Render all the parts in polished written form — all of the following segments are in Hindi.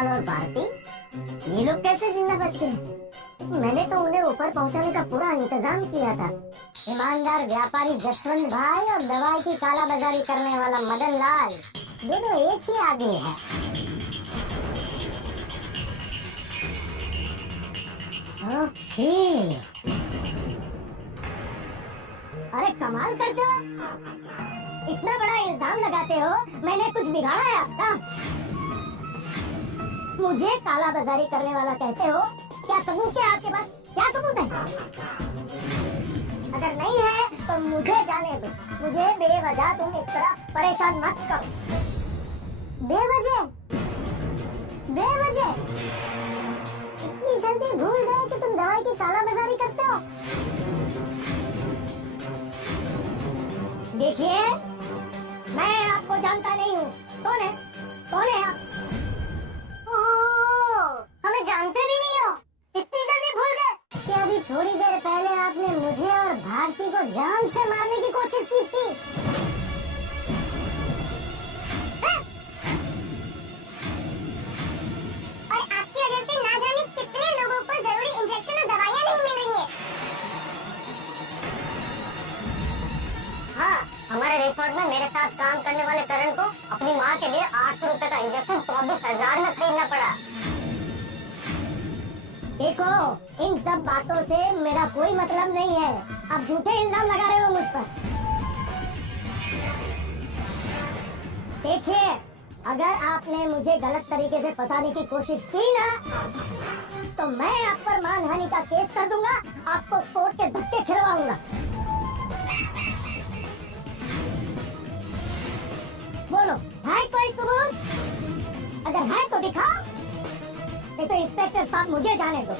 लाल और भारती, ये लोग कैसे जिंदा बच गए? मैंने तो उन्हें ऊपर पहुंचाने का पूरा इंतजाम किया था। ईमानदार व्यापारी जसवंत भाई और दवाई की कालाबाजारी करने वाला मदन लाल, दोनों एक ही आदमी है। ओके। अरे कमाल करते हो, इतना बड़ा इल्जाम लगाते हो, मैंने कुछ बिगाड़ा है आपका? मुझे कालाबाजारी करने वाला कहते हो? क्या सबूत है आपके पास? क्या सबूत है? अगर नहीं है तो मुझे जाने दो। मुझे बेवजह तुम इस तरह परेशान मत करो। बेवजह? बेवजह? इतनी जल्दी भूल गए कि तुम दवाई की कालाबाजारी करते हो? देखिए, मैं आपको जानता नहीं हूँ। कौन है? कौन है आप? हमें जानते भी नहीं हो? इतनी जल्दी भूल गए कि अभी थोड़ी देर पहले आपने मुझे और भारती को जान से मारने की कोशिश की थी। और आपकी वजह से ना जाने कितने लोगों को जरूरी इंजेक्शन और दवाइयाँ नहीं मिल रही हैं। हाँ, हमारे रिसोर्ट में मेरे साथ काम करने वाले करण को अपनी माँ के लिए 800 रुपए का इंजेक्शन 24,000 में खरीदना पड़ा। देखो, इन सब बातों से मेरा कोई मतलब नहीं है। आप झूठे इल्जाम लगा रहे हो मुझ पर। देखिए, अगर आपने मुझे गलत तरीके से फंसाने की कोशिश की ना, तो मैं आप पर मानहानि का केस कर दूंगा, आपको कोर्ट के धक्के खिलवाऊंगा। बोलो, है कोई सबूत? अगर है तो दिखाओ, नहीं तो इंस्पेक्टर साहब मुझे जाने दो।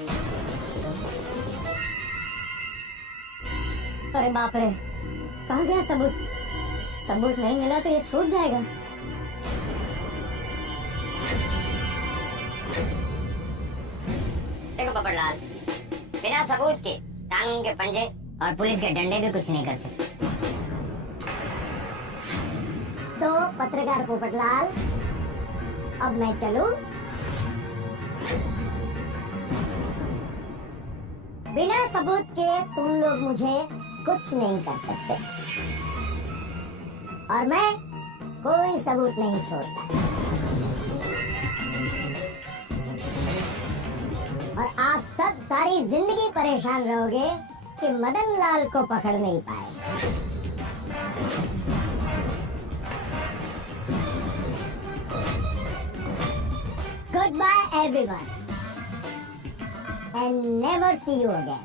अरे बाप रे, कहाँ गया सबूत? सबूत नहीं मिला तो ये छूट जाएगा। देखो पोपटलाल, बिना सबूत के कानून के पंजे और पुलिस के डंडे भी कुछ नहीं कर सकते। तो पत्रकार पोपटलाल, अब मैं चलूं? बिना सबूत के तुम लोग मुझे कुछ नहीं कर सकते, और मैं कोई सबूत नहीं छोड़ता। और आप सब सारी जिंदगी परेशान रहोगे कि मदन लाल को पकड़ नहीं पाए। Goodbye everyone, and never see you again.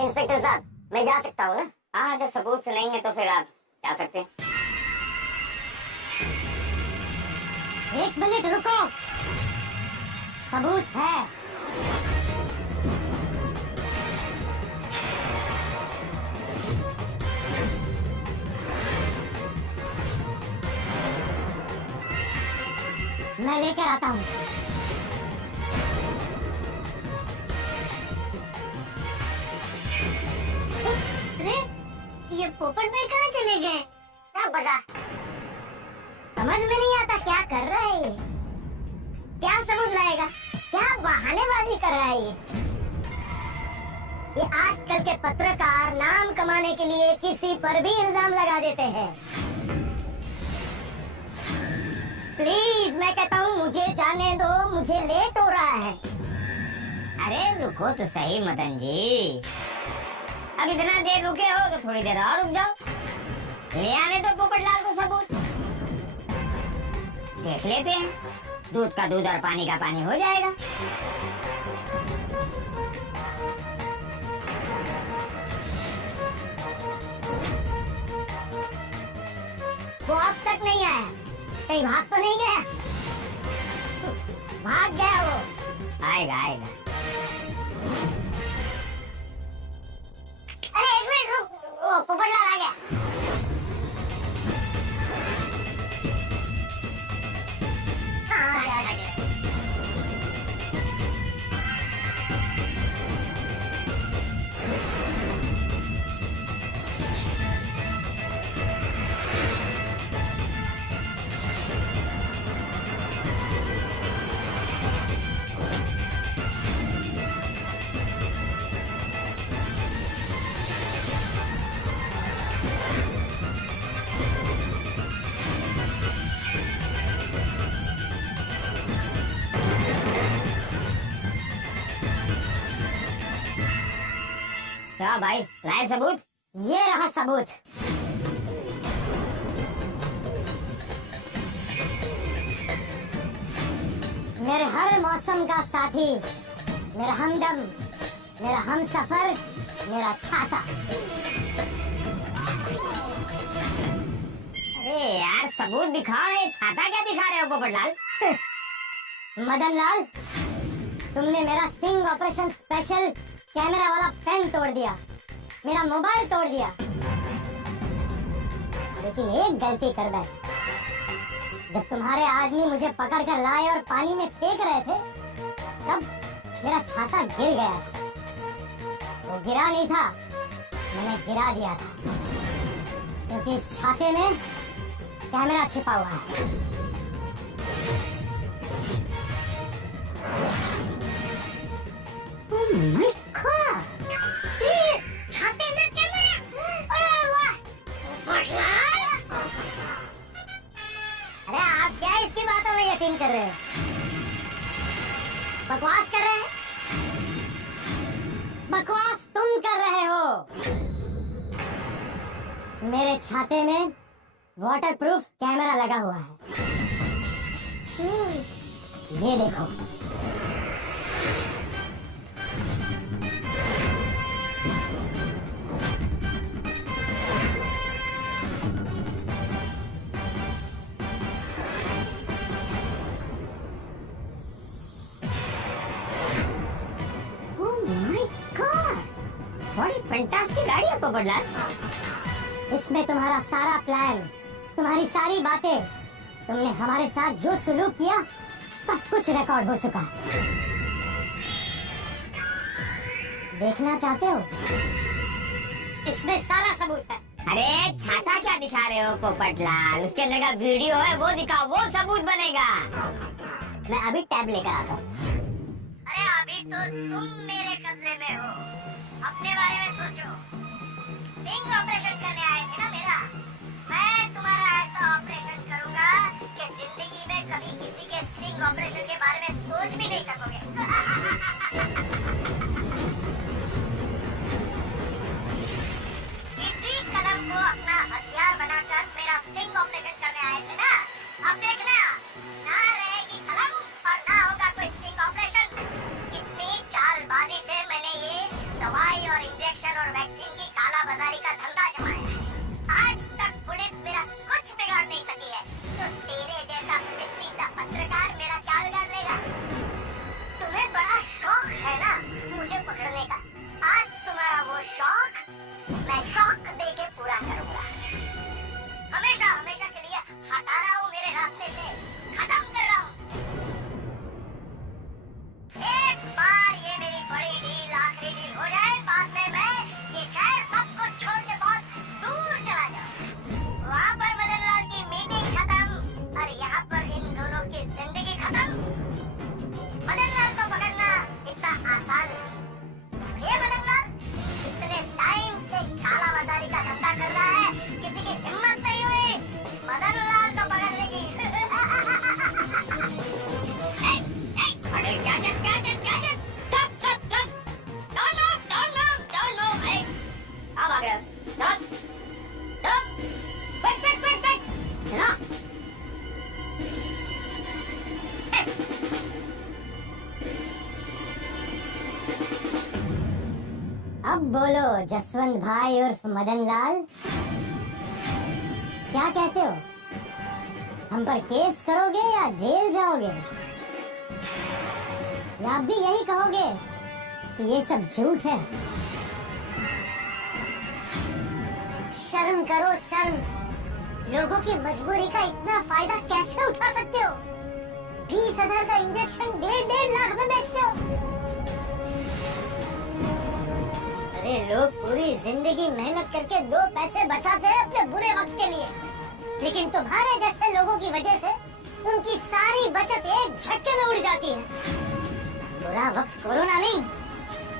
Inspector साहब, मैं जा सकता हूँ ना? हाँ, जब सबूत नहीं है तो फिर आप जा सकते हैं। 1 मिनट रुको, सबूत है। मैं लेकर आता हूँ। अरे, ये पोपट भाई कहाँ चले गए? क्या बता? समझ में नहीं आता क्या कर रहा है ये? क्या सबूत लाएगा? क्या बहानेबाजी कर रहा है ये आजकल के पत्रकार नाम कमाने के लिए किसी पर भी इल्जाम लगा देते हैं। प्लीज, मैं कहता हूँ मुझे जाने दो, मुझे लेट हो रहा है। अरे रुको तो सही मदन जी, अब इतना देर रुके हो तो थोड़ी देर और रुक जाओ। ले आने दो पोपटलाल को सबूत, देख लेते हैं। दूध का दूध और पानी का पानी हो जाएगा। वो अब तक नहीं आया, कहीं भाग तो नहीं गया? भाग गया वो। आएगा आएगा। अरे 1 मिनट रुक, वो पोपटलाल आ गया। हाँ, आ गया। क्या भाई, लाए सबूत? ये रहा सबूत। मेरे हर मौसम का साथी, मेरा हमदम, मेरा हमसफर, मेरा छाता। अरे यार सबूत दिखाओ, नहीं छाता क्या दिखा रहे हो पोपटलाल? मदन लाल, तुमने मेरा स्टिंग ऑपरेशन स्पेशल कैमरा वाला पेन तोड़ दिया, मेरा मोबाइल तोड़ दिया, लेकिन एक गलती कर बैठे। जब तुम्हारे आदमी मुझे पकड़ कर लाए और पानी में फेंक रहे थे, तब मेरा छाता गिर गया था। वो गिरा नहीं था, मैंने गिरा दिया था, क्योंकि इस छाते में कैमरा छिपा हुआ है। Oh my God! छाते में कैमरा! अरे वाह! अरे आप क्या इसकी बातों में यकीन कर रहे हो? बकवास कर रहे हैं? बकवास तुम कर रहे हो। मेरे छाते में वाटरप्रूफ कैमरा लगा हुआ है। ये देखो। बड़ी फैंटास्टिक आइडिया पोपटलाल। इसमें तुम्हारा सारा प्लान, तुम्हारी सारी बातें, तुमने हमारे साथ जो सुलूक किया, सब कुछ रिकॉर्ड हो चुका है। देखना चाहते हो? इसमें सारा सबूत है। अरे छाता क्या दिखा रहे हो पोपटलाल? उसके अंदर का वीडियो है वो दिखाओ, वो सबूत बनेगा। मैं अभी टैब लेकर आता हूँ। अरे अभी तो तुम मेरे कब्जे में हो, अपने बारे में सोचो। स्टिंग ऑपरेशन करने आए थे ना मेरा, मैं तुम्हारा ऐसा ऑपरेशन करूंगा कि जिंदगी में कभी किसी के स्टिंग ऑपरेशन के बारे में सोच भी नहीं सकोगे। किसी कदम को अपना हथियार बनाकर मेरा स्टिंग ऑपरेशन करने आए थे ना, अब देखना, ना रहेगी कलम और ना होगा कोई स्टिंग ऑपरेशन। कितनी चालबाजी से मैंने ये दवाई और इंजेक्शन और वैक्सीन की काला बाजारी का धंधा जमाया है। आज तक पुलिस मेरा कुछ बिगाड़ नहीं सकी है, तो तेरे जैसा फिफ्टी सा पत्रकार मेरा क्या बिगाड़ लेगा? तुम्हें बड़ा शौक है ना मुझे पकड़ने का। आज तुम्हारा वो शौक मैं शौक दे के पूरा करूंगा। हमेशा हमेशा के लिए हटा रहा हूँ मेरे रास्ते से, खत्म कर रहा हूँ। एक बार ये मेरी बड़ी डील, आखिरी डील हो जाए, बाद में मैं ये शहर सबको छोड़ के बहुत दूर चला जाऊं। वहाँ पर मदन लाल की मीटिंग खत्म और यहाँ पर इन दोनों की जिंदगी खत्म। मदन लाल को पकड़ना इतना आसान नहीं। ये मदन लाल इतने टाइम से काला बाजारी का धंधा कर रहा है, किसी की हिम्मत नहीं हुई मदन लाल को पकड़ने की। अरे क्या चल stop don't move hey अब आ गया stop quick चलो। अब बोलो जसवंत भाई उर्फ मदन लाल, क्या कहते हो? हम पर केस करोगे या जेल जाओगे? या आप भी यही कहोगे कि ये सब झूठ है? शर्म करो शर्म। लोगों की मजबूरी का इतना फायदा कैसे उठा सकते हो? 20,000 का इंजेक्शन 1.5 लाख में बेचते हो। अरे लोग पूरी जिंदगी मेहनत करके 2 पैसे बचाते हैं अपने बुरे वक्त के लिए, लेकिन तुम्हारे जैसे लोगों की वजह से उनकी सारी बचत एक झटके में उड़ जाती है। बुरा वक्त कोरोना नहीं,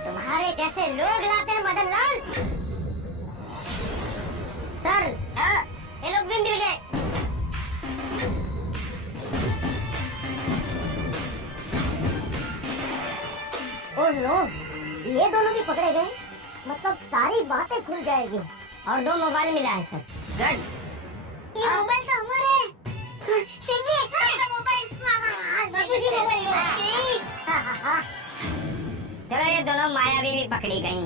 तुम्हारे जैसे लोग लाते हैं मदन लाल। सर, ये लोग भी मिल गए। ओह नो, ये दोनों भी पकड़े गए। मतलब सारी बातें खुल जाएगी। और 2 मोबाइल मिला है सर। गुड। ये मोबाइल तो हमारा है। सिंह जी, आपका मोबाइल। बापूजी मोबाइल। चलो ये दोनों मायावी भी पकड़ी गई।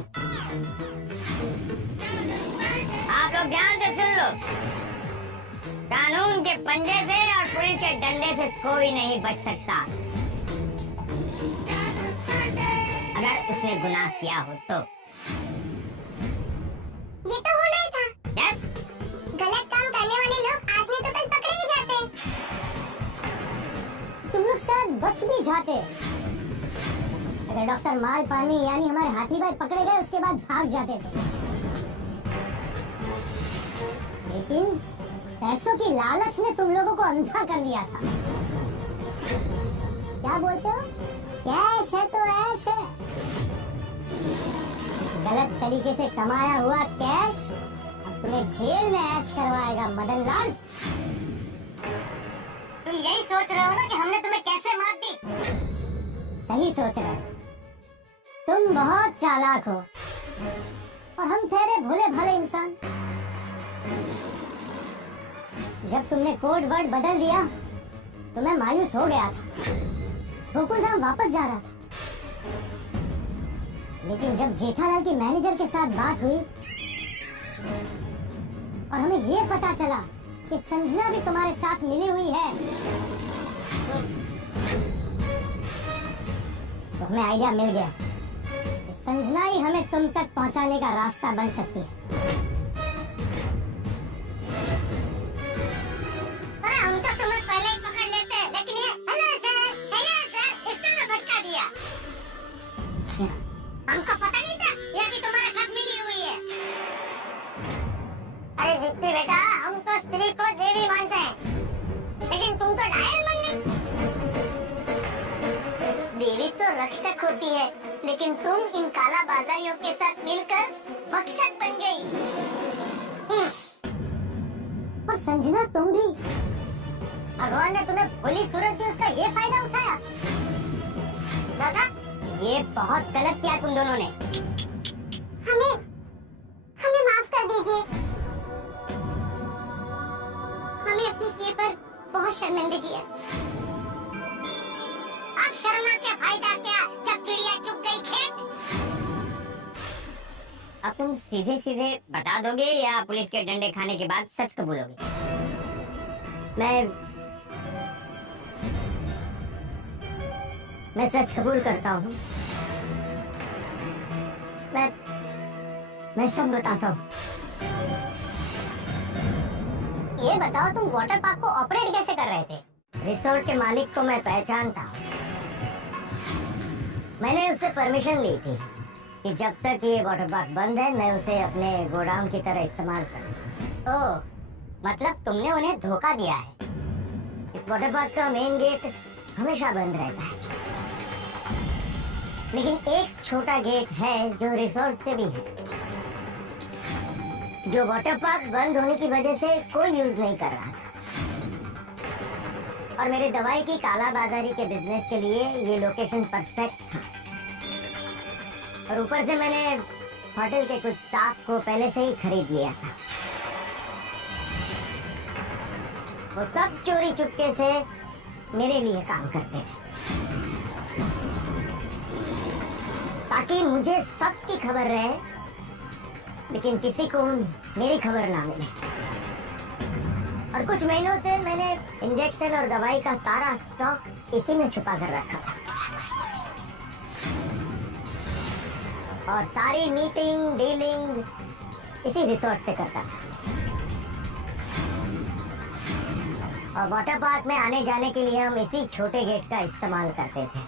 आप लोग ध्यान से सुन लो। कानून के पंजे से और पुलिस के डंडे से कोई नहीं बच सकता, अगर उसने गुनाह किया हो तो। ये तो होना ही था। यस। गलत काम करने वाले लोग आज नहीं तो कल पकड़े ही जाते। तुम लोग शायद बच भी जाते अगर डॉक्टर मालपानी यानी हमारे हाथी भाई पकड़े गए उसके बाद भाग जाते थे। लेकिन पैसों की लालच ने तुम लोगों को अंधा कर दिया था। क्या बोलते हो? कैश है तो ऐश है। गलत तरीके से कमाया हुआ कैश अब तुम्हें जेल में ऐश करवाएगा मदन लाल। तुम यही सोच रहे हो ना कि हमने तुम्हें कैसे मार दी? सही सोच रहे हो। तुम बहुत चालाक हो और हम ठहरे भोले भाले इंसान। जब तुमने कोड वर्ड बदल दिया तो मैं मायूस हो गया था। गोकुलधाम वापस जा रहा था, लेकिन जब जेठालाल की मैनेजर के साथ बात हुई और हमें ये पता चला कि संजना भी तुम्हारे साथ मिली हुई है, तो हमें आइडिया मिल गया कि संजना ही हमें तुम तक पहुंचाने का रास्ता बन सकती है। हम तो तुम्हें पहले ही पकड़ लेते, लेकिन ये हेलो सर इसने हमें भटका दिया। हमको पता नहीं था ये भी तुम्हारे साथ मिली हुई है। अरे दीप्ति बेटा, हम तो स्त्री को देवी मानते हैं, लेकिन तुम तो डायन बन गई। देवी तो रक्षक होती है, लेकिन तुम इन काला बाजारियों के साथ मिलकर भक्षक बन गई। और संजना तुम भी, भगवान ने तुम्हें भोली सूरत दी, उसका ये फायदा उठाया। दादा, ये बहुत गलत किया तुम दोनों ने। हमें माफ कर दीजिए। हमें अपने किए पर बहुत शर्मिंदगी है। अब शर्मा के फायदा क्या जब चिड़िया चुग गई खेत। अब तुम सीधे सीधे बता दोगे या पुलिस के डंडे खाने के बाद सच कबूलोगे? मैं सच कबूल करता हूँ। मैं सब बताता हूँ। ये बताओ, तुम वाटर पार्क को ऑपरेट कैसे कर रहे थे? रिसोर्ट के मालिक को मैं पहचानता हूँ। मैंने उससे परमिशन ली थी कि जब तक ये वाटर पार्क बंद है मैं उसे अपने गोडाउन की तरह इस्तेमाल करूँ। ओह, मतलब तुमने उन्हें धोखा दिया है। इस वाटर पार्क का मेन गेट हमेशा बंद रहता है, लेकिन एक छोटा गेट है जो रिसोर्ट से भी है, जो वाटर पार्क बंद होने की वजह से कोई यूज नहीं कर रहा था। और मेरे दवाई की काला बाजारी के बिजनेस के लिए ये लोकेशन परफेक्ट था। और ऊपर से मैंने होटल के कुछ स्टाफ को पहले से ही खरीद लिया था। वो सब चोरी चुपके से मेरे लिए काम करते थे, ताकि मुझे सबकी खबर रहे, लेकिन किसी को मेरी खबर ना मिले। और कुछ महीनों से मैंने इंजेक्शन और दवाई का सारा स्टॉक इसी में छुपा कर रखा था। और सारी मीटिंग डीलिंग इसी रिसोर्ट से करता था। और वाटर पार्क में आने जाने के लिए हम इसी छोटे गेट का इस्तेमाल करते थे।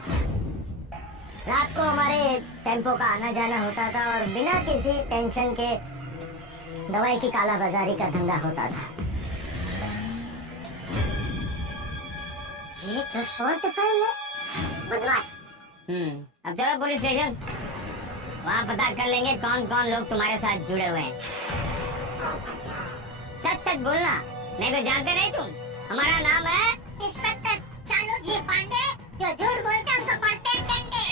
रात को हमारे टेम्पो का आना जाना होता था और बिना किसी टेंशन के दवाई की काला बाजारी का धंधा होता था। ये जो शोर भाई है बदमाश। अब चलो पुलिस स्टेशन, वहाँ पता कर लेंगे कौन कौन लोग तुम्हारे साथ जुड़े हुए हैं। सच सच बोलना, नहीं तो जानते नहीं तुम, हमारा नाम है इंस्पेक्टर चालू जी पांडे, जो झूठ बोलते हैं उनको पड़ते हैं डंडे।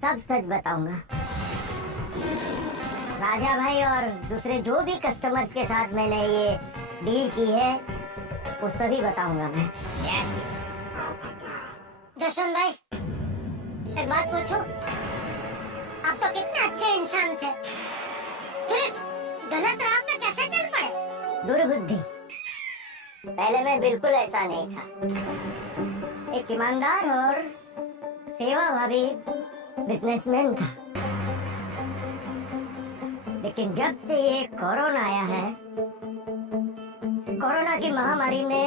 सब सच बताऊंगा। राजा भाई और दूसरे जो भी कस्टमर्स के साथ मैंने ये डील की है उस पर भी बताऊंगा मैं। जसवंत भाई, एक बात पूछूं? आप तो कितने अच्छे इंसान थे, फिर इस गलत राह पे कैसे चल पड़े? दुर्बुद्धि। पहले मैं बिल्कुल ऐसा नहीं था, एक ईमानदार और सेवाभावी बिजनेसमैन था। लेकिन जब से ये कोरोना आया है, कोरोना की महामारी में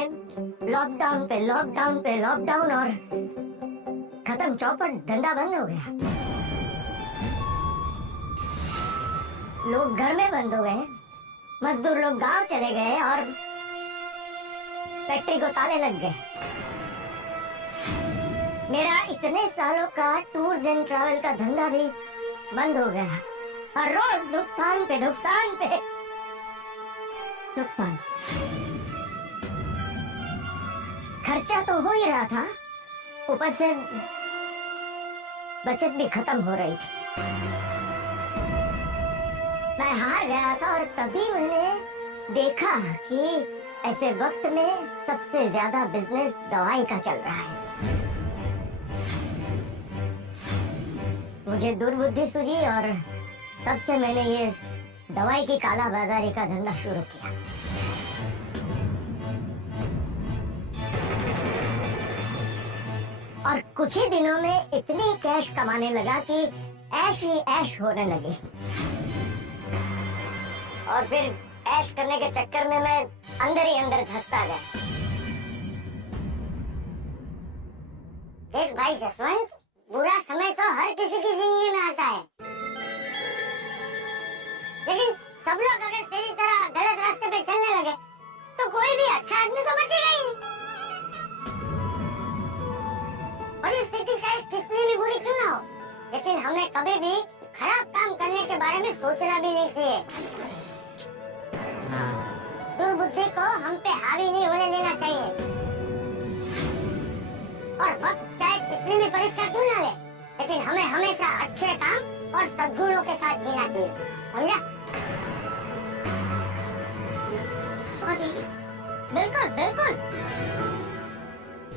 लॉकडाउन पे लॉकडाउन पे लॉकडाउन और खत्म चौपट, धंधा बंद हो गया। लोग घर में बंद हो गए, मजदूर लोग गांव चले गए और फैक्ट्री को ताले लग गए। मेरा इतने सालों का टूर्स एंड ट्रैवल का धंधा भी बंद हो गया। हर रोज नुकसान पे नुकसान पे नुकसान। खर्चा तो हो ही रहा था, ऊपर से बचत भी खत्म हो रही थी। मैं हार गया था और तभी मैंने देखा कि ऐसे वक्त में सबसे ज्यादा बिजनेस दवाई का चल रहा है। मुझे दुर्बुद्धि सूझी और तब से मैंने ये दवाई की काला बाजारी का धंधा शुरू किया। और कुछ ही दिनों में इतनी कैश कमाने लगा कि ऐश ही ऐश होने लगी। और फिर ऐश करने के चक्कर में मैं अंदर ही अंदर धंसता गया। देख भाई जसवंत, बुरा समय तो हर किसी की जिंदगी में आता है, लेकिन सब लोग अगर तेरी तरह गलत रास्ते पे चलने लगे तो कोई भी अच्छा आदमी तो बचेगा ही नहीं। और ये स्थिति चाहे कितनी भी बुरी क्यों ना हो, लेकिन हमें कभी भी खराब काम करने के बारे में सोचना भी नहीं चाहिए। दुर्बुद्धि को हम पे हावी नहीं होने देना चाहिए। और वक्त चाहे कितनी भी परीक्षा क्यों ना ले, लेकिन हमें हमेशा अच्छे काम और सद्गुणों के साथ जीना चाहिए, समझा? बिल्कुल बिल्कुल,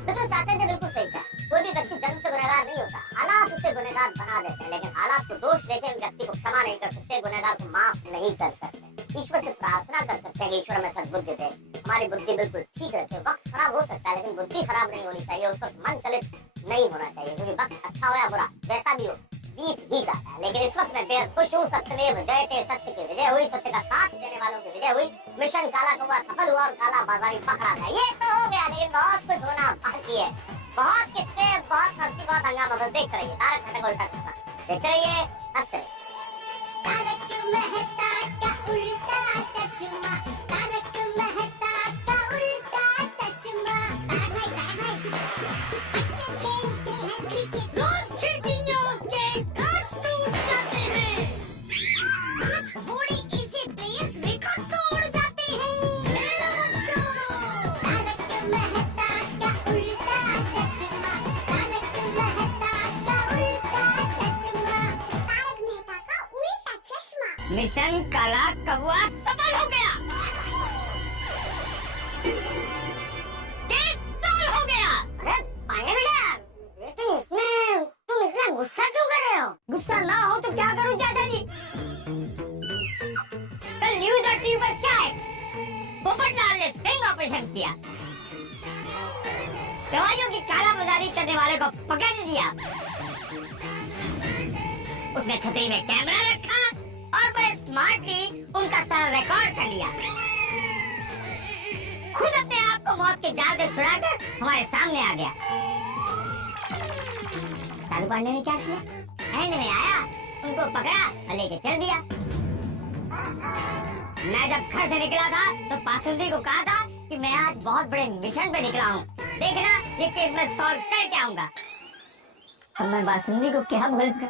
तो चाचा ने बिल्कुल सही कहा। कोई भी व्यक्ति जन्म से गुनहगार नहीं होता, हालात उसे गुनहगार बना देते हैं, लेकिन हालात को दोष देके व्यक्ति को क्षमा नहीं कर सकते, गुनहगार को माफ नहीं कर सकते। ईश्वर से प्रार्थना कर सकते हैं कि ईश्वर हमें सद्बुद्धि दे, हमारी बुद्धि बिल्कुल ठीक रखे। वक्त खराब हो सकता है लेकिन बुद्धि खराब नहीं होनी चाहिए, उस वक्त मन चलित नहीं होना चाहिए, क्योंकि वक्त अच्छा हो या बुरा जैसा भी हो बीत ही जाता है। लेकिन इस वक्त मैं बेहद खुश हूँ, सत्यमेव जयते, सत्य की विजय हुई, सत्य का साथ देने वालों की विजय हुई, मिशन काला कौवा सफल हुआ और काला बाजारी पकड़ा था। ये तो हो गया, लेकिन बहुत कुछ होना बाकी है। बहुत किस्से, बहुत मस्ती, बहुत हंगामा। बस देखते रहिए तारक मेहता का उल्टा चश्मा, देखते रहिए, हंसते रहिए। तारक मेहता का उल्टा चश्मा, तारक मेहता का उल्टा चश्मा। बच्चे खेलते हैं क्रिकेट, रोज खिड़कियों के कांच टूट जाते हैं, बूढ़ी इसी प्लेयर्स रिकॉर्ड तोड़ जाते हैं। तारक मेहता का उल्टा चश्मा, तारक मेहता का उल्टा चश्मा, तारक मेहता का उल्टा चश्मा। मिशन काला कौवा सफल हो गया, हो गया। अरे पाने बेटा, लेकिन इसमें तुम इतना गुस्सा क्यों कर रहे हो? गुस्सा ना हो तो क्या करूं चाचा जी? कल न्यूज और टीवी पर क्या है? पोपटलाल ने स्टिंग ऑपरेशन किया, दवाइयों की काला बाजारी करने वाले को पकड़ लिया, उसने छतरी में कैमरा रखा और बड़े स्मार्टली उनका सारा रिकॉर्ड कर लिया। खुद अपने आप को मौत के जाल से छुड़ाकर हमारे सामने आ गया। सालू पांडे ने क्या किया? एंड में आया, उनको पकड़ा और लेके चल दिया। मैं जब घर से निकला था तो बासुंदी को कहा था कि मैं आज बहुत बड़े मिशन पे निकला हूँ, देखना ये केस मैं सॉल्व करके आऊंगा। अब मैं बासुंदी को क्या बोलूंगा?